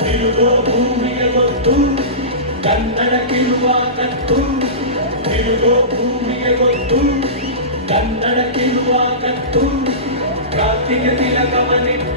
ತಿರುಗೋ ಭೂಮಿಗೆ ಗೊತ್ತು ಕನ್ನಡಕ್ಕಿರುವ ಕತ್ತು. ತಿರುಗೋ ಭೂಮಿಗೆ ಗೊತ್ತು ಕನ್ನಡಕ್ಕಿರುವ ಕತ್ತು. ಕ್ರಾಂತಿಗೆ ತಿಲಕವನಿಟ್ಟು